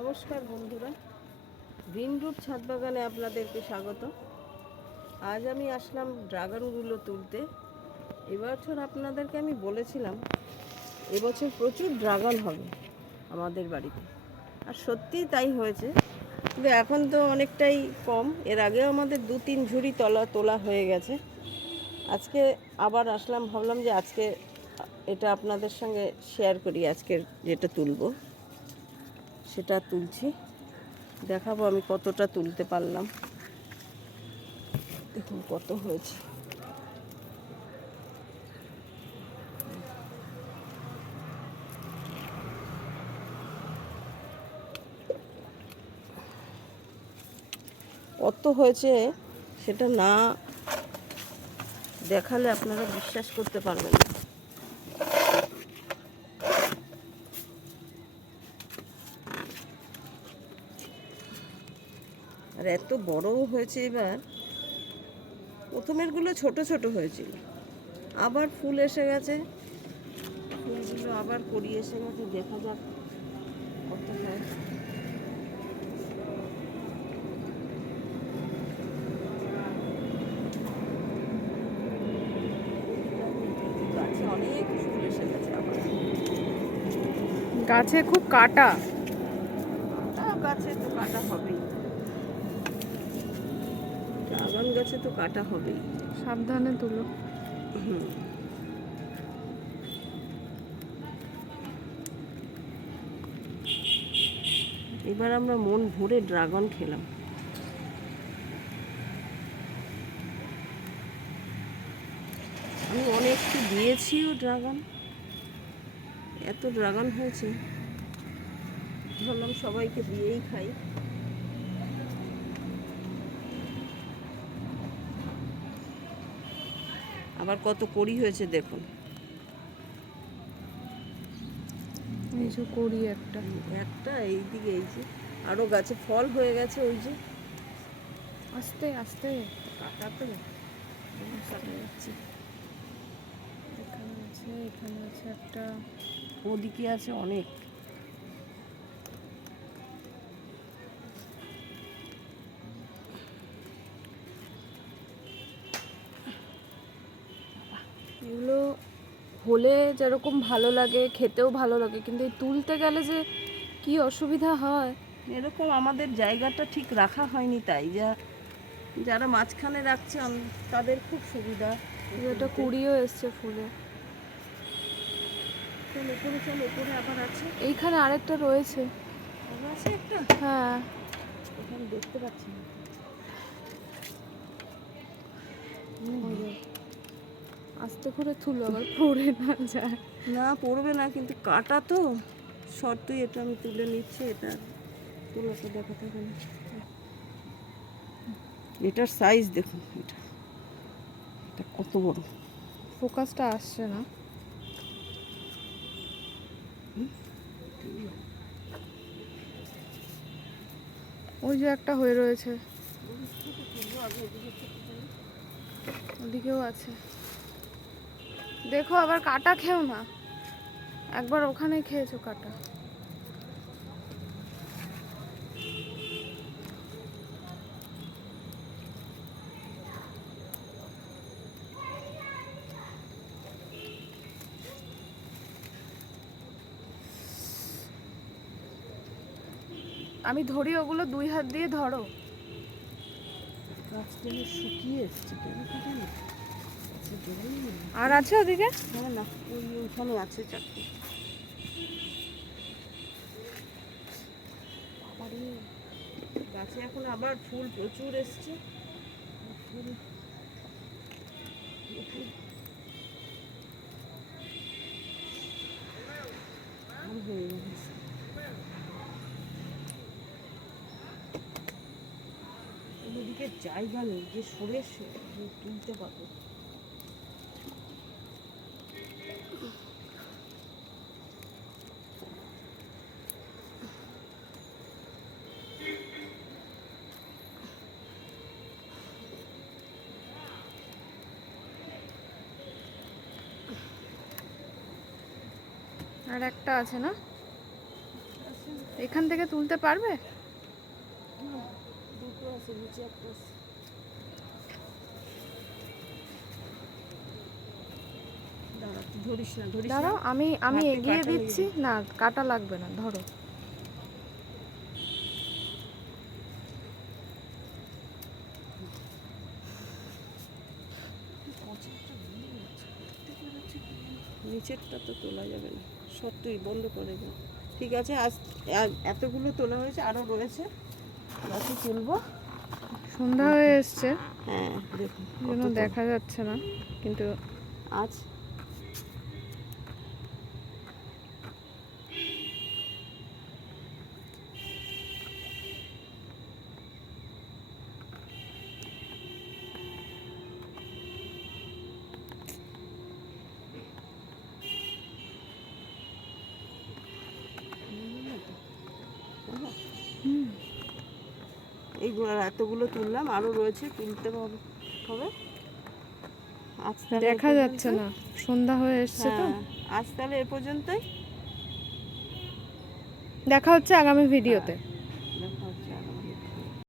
নমস্কার বন্ধুরা, green root ছাদ বাগানে আপনাদেরকে স্বাগত। আজ আমি আসলাম ড্রাগনগুলো তুলতে। এবছর আপনাদেরকে আমি বলেছিলাম এবছর প্রচুর ড্রাগন হবে আমাদের বাড়িতে, আর সত্যিই তাই হয়েছে। কিন্তু এখন তো অনেকটাই কম। এর আগেও আমাদের 2-3 ঝুড়ি তোলা হয়ে গেছে। আজকে আবার আসলাম, ভাবলাম যে আজকে এটা আপনাদের সঙ্গে শেয়ার করি। আজকের যেটা তুলব সেটা তুলছি, দেখাবো আমি কতটা তুলতে পারলাম। দেখুন কত হয়েছে। কত হয়েছে সেটা না দেখালে আপনারা বিশ্বাস করতে পারবেন না। আর এত বড়ও হয়েছে এবার। প্রথমেরগুলো ছোট ছোট হয়েছিল, আবার ফুল এসে গেছে, ফুলগুলো আবার কড়ি এসে গেছে। দেখা যাক কত হয়। গাছে অনেক ফুল এসে গেছে আবার। গাছে খুব কাটা। গাছে তো কাটা হবেই, ড্রাগন গাছে তো কাটা হবেই। সাবধানে তুলো। এবার আমরা মন ভরে ড্রাগন খেলাম। আমি অনেককে দিয়েছিও ড্রাগন, এত ড্রাগন হয়েছে ভাবলাম সবাইকে দিয়েই খাই। আবার কত কড়ি হয়েছে দেখুন। এই যে করি একটা একটা এইদিকে, এই যে আরও গাছে ফল হয়ে গেছে। ওই যে আস্তে আস্তে কাটা তো কাটা যাচ্ছে। এখানে আছে একটা, ওদিকে আছে অনেক। এগুলো হলে যেরকম ভালো লাগে, খেতেও ভালো লাগে, কিন্তু এই তুলতে গেলে যে কি অসুবিধা হয়। এরকম আমাদের জায়গাটা ঠিক রাখা হয়নি, তাই যারা মাঝখানে রাখছে তাদের খুব সুবিধা। এটা কুড়িও এসছে ফুলে। চলো উপরে, চলো উপরে আবার আছে। এইখানে আরেকটা রয়েছে। আছে একটা, হ্যাঁ এখানে দেখতে পাচ্ছি না। আস্তে করে তুলো, আবার পড়ে না যায়। না পড়বে না, কিন্তু কাটা তো শর্তই। এটা আমি তুলে নিচ্ছি, এটা তুলোটা দেখাতে হবে না। এটার সাইজ দেখুন, এটা কত বড়। ফোকাসটা আসছে না। ওই যে একটা হয়ে রয়েছে, ওদিকেও আছে। দেখো আবার কাটা খেও না, একবার ওখানে খেয়েছো কাটা। আমি ধরি, ওগুলো 2 হাত দিয়ে ধরো। গাছগুলো শুকিয়ে এসছে কেন জানি। আর আছে ওদিকে? হ্যাঁ না, ওইখানে আছে চারটে। গাছে এখন আবার ফুল প্রচুর এসছে। ফুল হয়ে গেছে। ওদিকে জায়গা নেই যে সরে তুলতে পারবো। আর একটা আছে না? এখান থেকে তুলতে পারবে? দুটো আছে, নিচে একটা আছে। দাঁড়া, তুই ধরিস না, ধরিস না। দাঁড়াও, আমি আমি হাতে এগিয়ে কাটা লেগে দিচ্ছি। না, কাটা লাগবে না, ধরো। নিচেরটা তো তোলা যাবে না, সত্যি বন্ধ করে দাও। ঠিক আছে, আজ এতগুলো তোলা হয়েছে, আরও রয়েছে, বাকি তুলবো। সন্ধ্যা হয়ে এসছে, হ্যাঁ দেখুন জন্য দেখা যাচ্ছে না, কিন্তু আজ এইগুলো এতগুলো তুললাম, আরও রয়েছে, তুলতে হবে হবে। আজ তাহলে এ দেখা যাচ্ছে পর্যন্তই। না, সন্ধ্যা হয়ে এসছে তো। হ্যাঁ, আজ তাহলে এ পর্যন্তই। দেখা হচ্ছে আগামী ভিডিওতে।